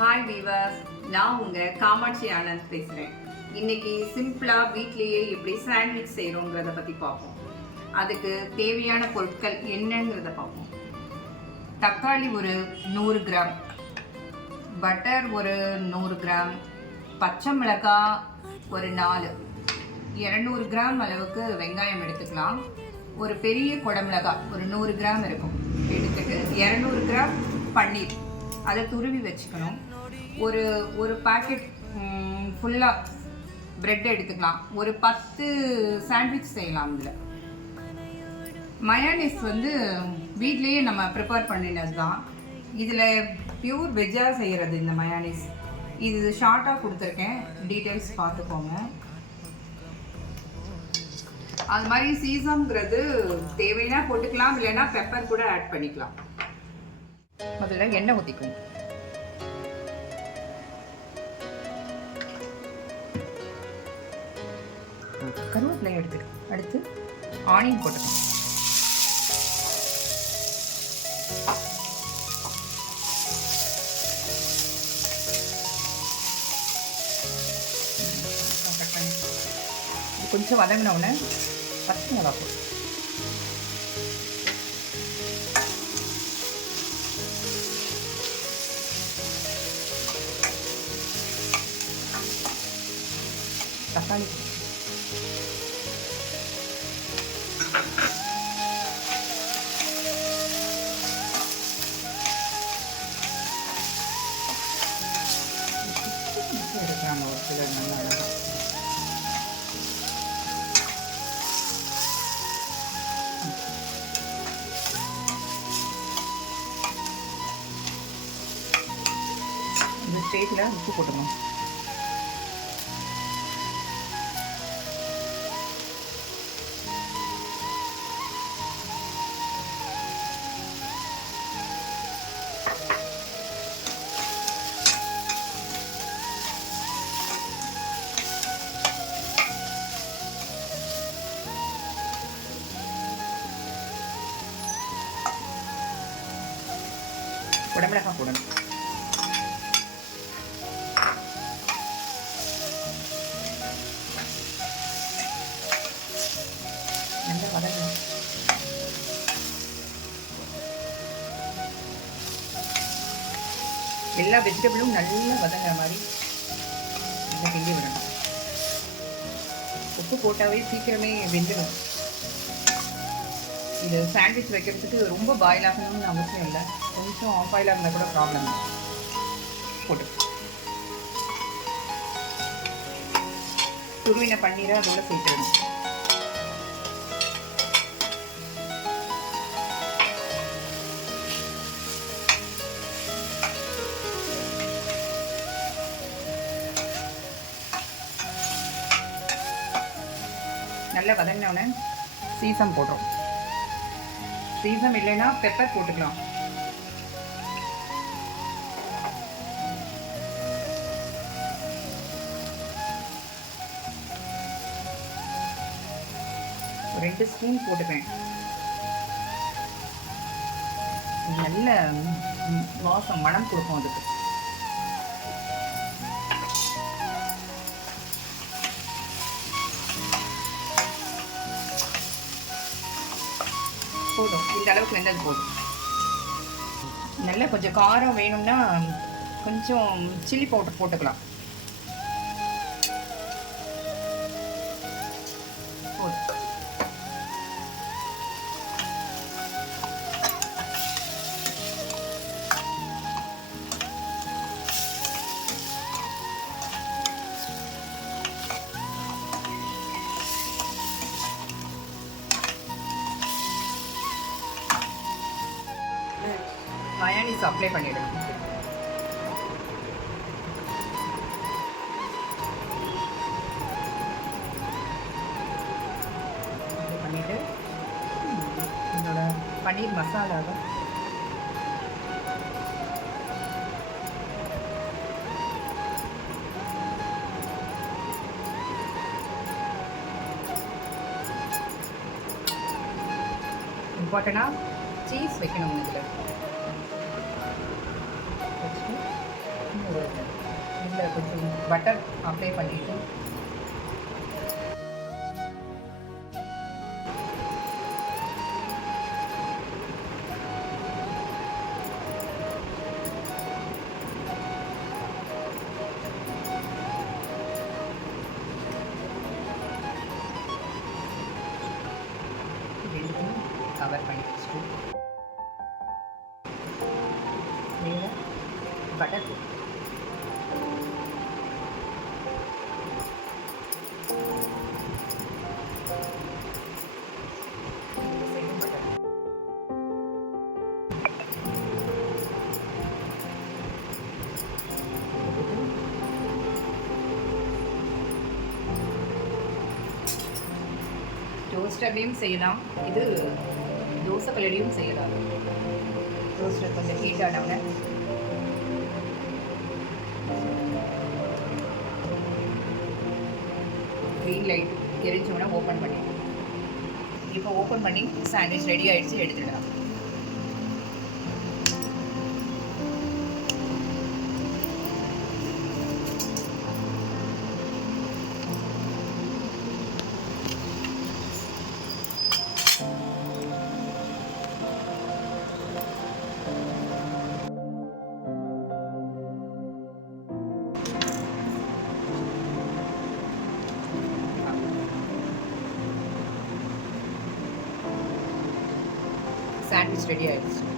Hi viewers, நான் உங்கள் காமாட்சி ஆனந்த் பேசுகிறேன். இன்றைக்கி சிம்பிளாக வீட்லேயே எப்படி சாண்ட்விச் செய்கிறோங்கிறத பற்றி பார்ப்போம். அதுக்கு தேவையான பொருட்கள் என்னங்கிறத பார்ப்போம். தக்காளி ஒரு 100 கிராம், பட்டர் ஒரு 100 கிராம், பச்சை மிளகாய் ஒரு 4, 200 கிராம் அளவுக்கு வெங்காயம் எடுத்துக்கலாம். ஒரு பெரிய குடமிளகாய் ஒரு 100 கிராம் இருக்கும் எடுத்துட்டு 200 கிராம் பன்னீர் அதை துருவி வச்சுக்கணும். ஒரு பாக்கெட் ஃபுல்லாக ப்ரெட் எடுத்துக்கலாம். ஒரு 10 சாண்ட்விச் செய்யலாம். இதில் மயோனைஸ் வீட்லேயே நம்ம ப்ரிப்பேர் பண்ணினது தான். இதில் பியூர் வெஜ்ஜாக செய்கிறது இந்த மயோனைஸ். இது ஷார்ட்டாக கொடுத்துருக்கேன், டீட்டெயில்ஸ் பார்த்துக்கோங்க. அது மாதிரி சீசம்ங்கிறது தேவைன்னா போட்டுக்கலாம், இல்லைன்னா பெப்பர் கூட ஆட் பண்ணிக்கலாம். முதல்ல எண்ணெய் ஊற்றிக்கணும். கருவேப்பிலை அடுத்து ஆனியன் போட்டுக்கணும். கொஞ்சம் வதங்கினவுடனே பச்சை மிளகா போட்டு தக்காளி எடுக்கிறாங்க ஒரு சிலர் நல்லா அழகாக. இந்த ஸ்டேஜில் உப்பு போட்டுக்கணும். குடமிளகாய் போடணும். நல்லா வதங்கணும். எல்லா வெஜிடபிளும் நல்லா வதங்குற மாதிரி நல்லா கிண்டி விடணும். உப்பு போட்டாவே சீக்கிரமே வெந்துடும். இது சாண்ட்விச் வைக்கிறதுக்கு ரொம்ப பாயில் ஆகணும்னு அவசியம் இல்லை. கொஞ்சம் ஆஃப் ஆயிலாக இருந்தால் கூட ப்ராப்ளம் போட்டு துருவின பன்னீரை அதோட சேர்த்துடணும். நல்லா வதங்கினோடனே சீசம் போடுறோம். சீசம் இல்லைன்னா பெப்பர் போட்டுக்கலாம். ஒரு 2 ஸ்பூன் போட்டுப்பேன். நல்ல வாசம் மணம் கொடுக்கும் அதுக்கு. போதும், இந்த அளவுக்கு வெந்தது போதும். நல்லா கொஞ்சம் காரம் வேணும்னா கொஞ்சம் சில்லி பவுடர் போட்டுக்கலாம். மயோனைஸ் அப்ளை பண்ணிடுங்க. பண்ணிட்டு இதோட பன்னீர் மசாலாவை இம்பார்ட்டண்டாக சீஸ் வைக்கணும். இதில் ஒரு இதில் கொஞ்சம் பட்டர் அப்ளை பண்ணிவிட்டு ரெண்டுத்தையும் கவர் பண்ணி வச்சுட்டு மேலே பட்டர் டோஸ்டர்லேயும் செய்யலாம், இது தோசை கல்லையும் செய்யலாம். டோஸ்டர் கொஞ்சம் ஹீட் ஆனவுடனே க்ரீன் லைட் எரிஞ்சோடனே ஓப்பன் பண்ணி, இப்போ ஓப்பன் பண்ணி சாண்ட்விச் ரெடி ஆகிடுச்சு, எடுத்துடலாம். சாண்ட்விச் ரெடி ஆகிடுச்சு.